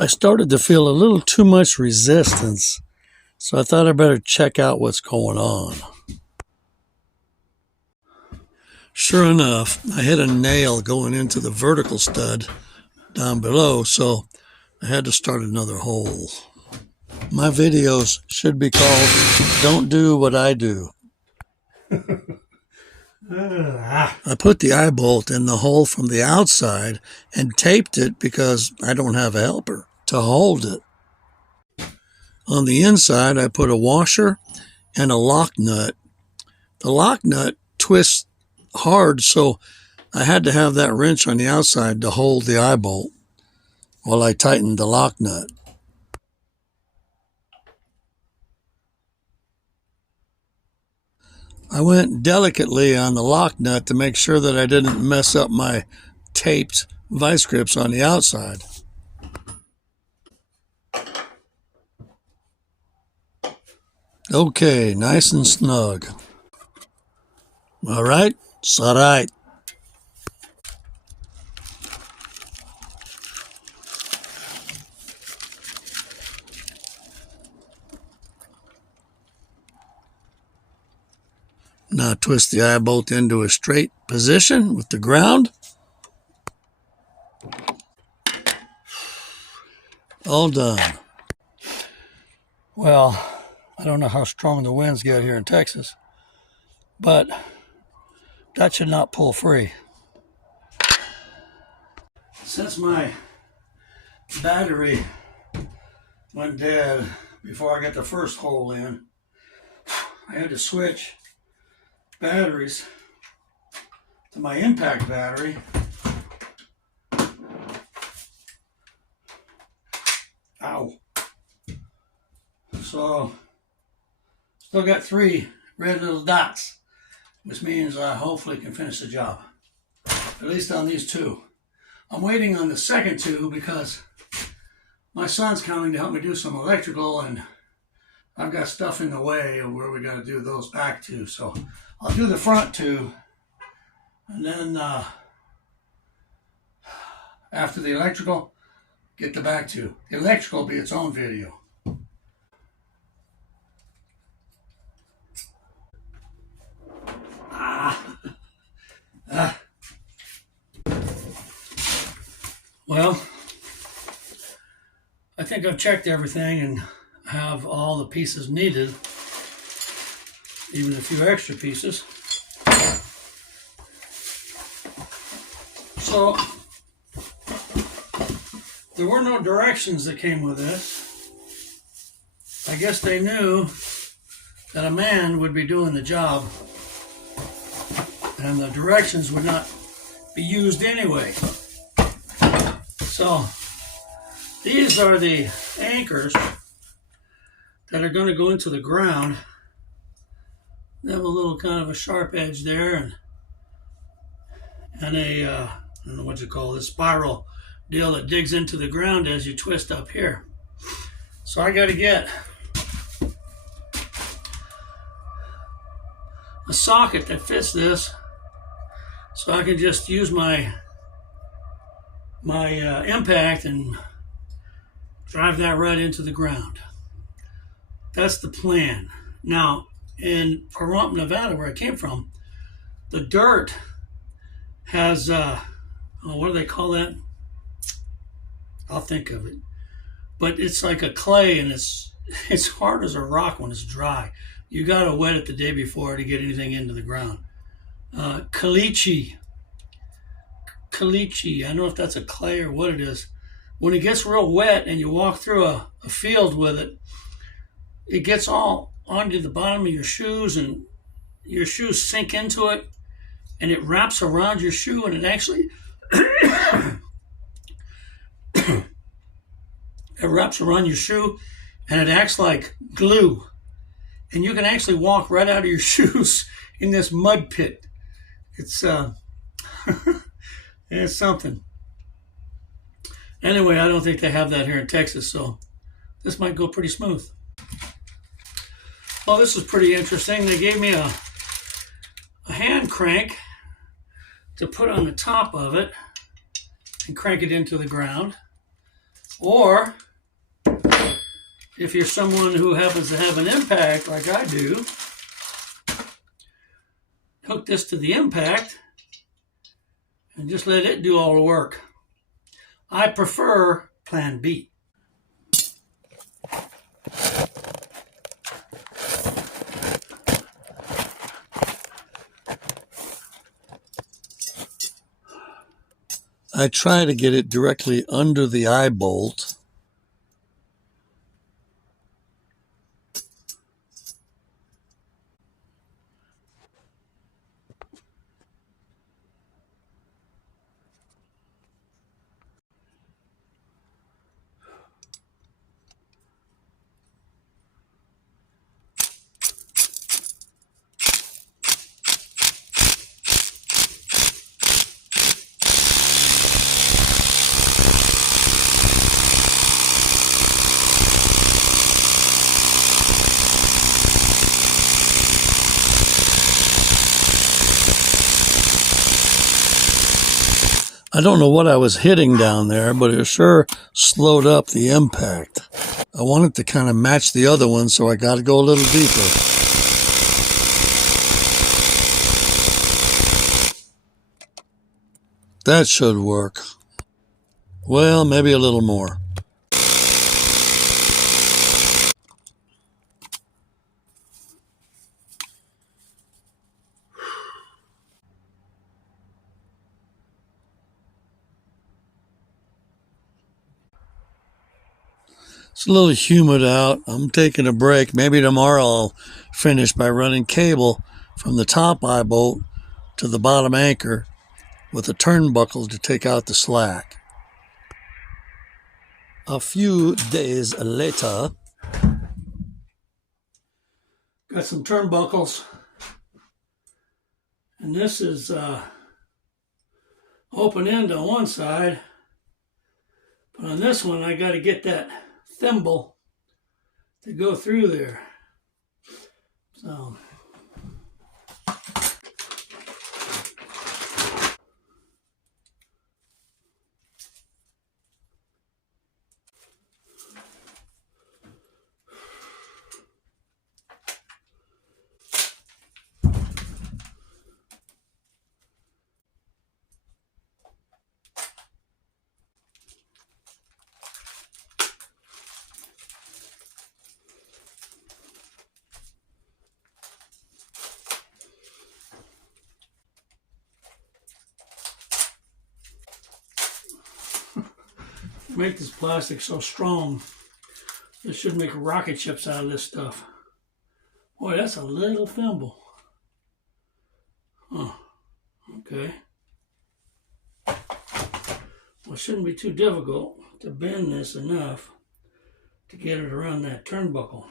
I started to feel a little too much resistance, so I thought I better check out what's going on. Sure enough, I hit a nail going into the vertical stud down below, so I had to start another hole. My videos should be called "Don't Do What I Do." I put the eye bolt in the hole from the outside and taped it because I don't have a helper to hold it. On the inside, I put a washer and a lock nut. The lock nut twists hard, so I had to have that wrench on the outside to hold the eye bolt while I tightened the lock nut. I went delicately on the lock nut to make sure that I didn't mess up my taped vice grips on the outside. Okay, nice and snug. All right, it's all right. Now twist the eye bolt into a straight position with the ground. All done. Well, I don't know how strong the winds get here in Texas, but that should not pull free. Since my battery went dead before I got the first hole in, I had to switch batteries to my impact battery. Ow. So, still got 3 red little dots, which means I hopefully can finish the job, at least on these 2. I'm waiting on the second 2 because my son's coming to help me do some electrical, and I've got stuff in the way of where we got to do those back 2. So I'll do the front 2, and then after the electrical, get the back 2. The electrical will be its own video. Well, I think I've checked everything and have all the pieces needed, even a few extra pieces. So there were no directions that came with this. I guess they knew that a man would be doing the job and the directions would not be used anyway. So these are the anchors that are going to go into the ground. They have a little kind of a sharp edge there, and a I don't know what you call this, spiral deal that digs into the ground as you twist up here. So I got to get a socket that fits this, so I can just use my impact and drive that right into the ground. That's the plan. Now, in Pahrump, Nevada, where I came from, the dirt has, what do they call that? I'll think of it. But it's like a clay, and it's hard as a rock when it's dry. You got to wet it the day before to get anything into the ground. Caliche. I don't know if that's a clay or what it is. When it gets real wet and you walk through a field with it, it gets all onto the bottom of your shoes, and your shoes sink into it, and it wraps around your shoe, and it actually it wraps around your shoe, and it acts like glue, and you can actually walk right out of your shoes in this mud pit. It's it's something. Anyway, I don't think they have that here in Texas, so this might go pretty smooth. Well, this is pretty interesting. They gave me a hand crank to put on the top of it and crank it into the ground. Or if you're someone who happens to have an impact like I do, hook this to the impact and just let it do all the work. I prefer plan B. I try to get it directly under the eye bolt. I don't know what I was hitting down there, but it sure slowed up the impact. I wanted to kind of match the other one, so I got to go a little deeper. That should work. Well, maybe a little more. It's a little humid out. I'm taking a break. Maybe tomorrow I'll finish by running cable from the top eye bolt to the bottom anchor with a turnbuckle to take out the slack. A few days later, got some turnbuckles, and this is open end on one side, but on this one I got to get that thimble to go through there. So make this plastic so strong, this should make rocket ships out of this stuff. Boy, that's a little thimble. Huh. Okay. Well, it shouldn't be too difficult to bend this enough to get it around that turnbuckle.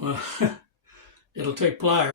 Well, it'll take pliers.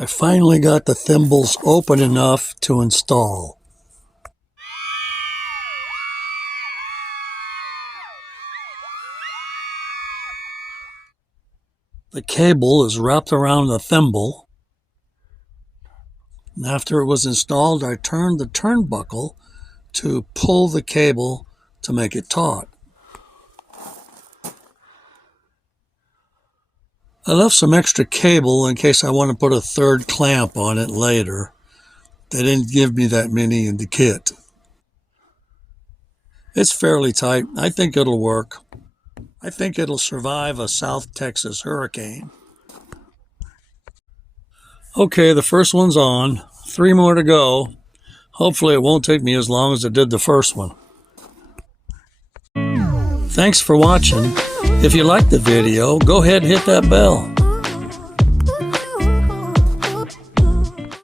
I finally got the thimbles open enough to install. The cable is wrapped around the thimble. And after it was installed, I turned the turnbuckle to pull the cable to make it taut. I left some extra cable in case I want to put a third clamp on it later. They didn't give me that many in the kit. It's fairly tight. I think it'll work. I think it'll survive a South Texas hurricane. Okay, the first one's on. 3 more to go. Hopefully it won't take me as long as it did the first one. Thanks for watching. If you liked the video, go ahead and hit that bell.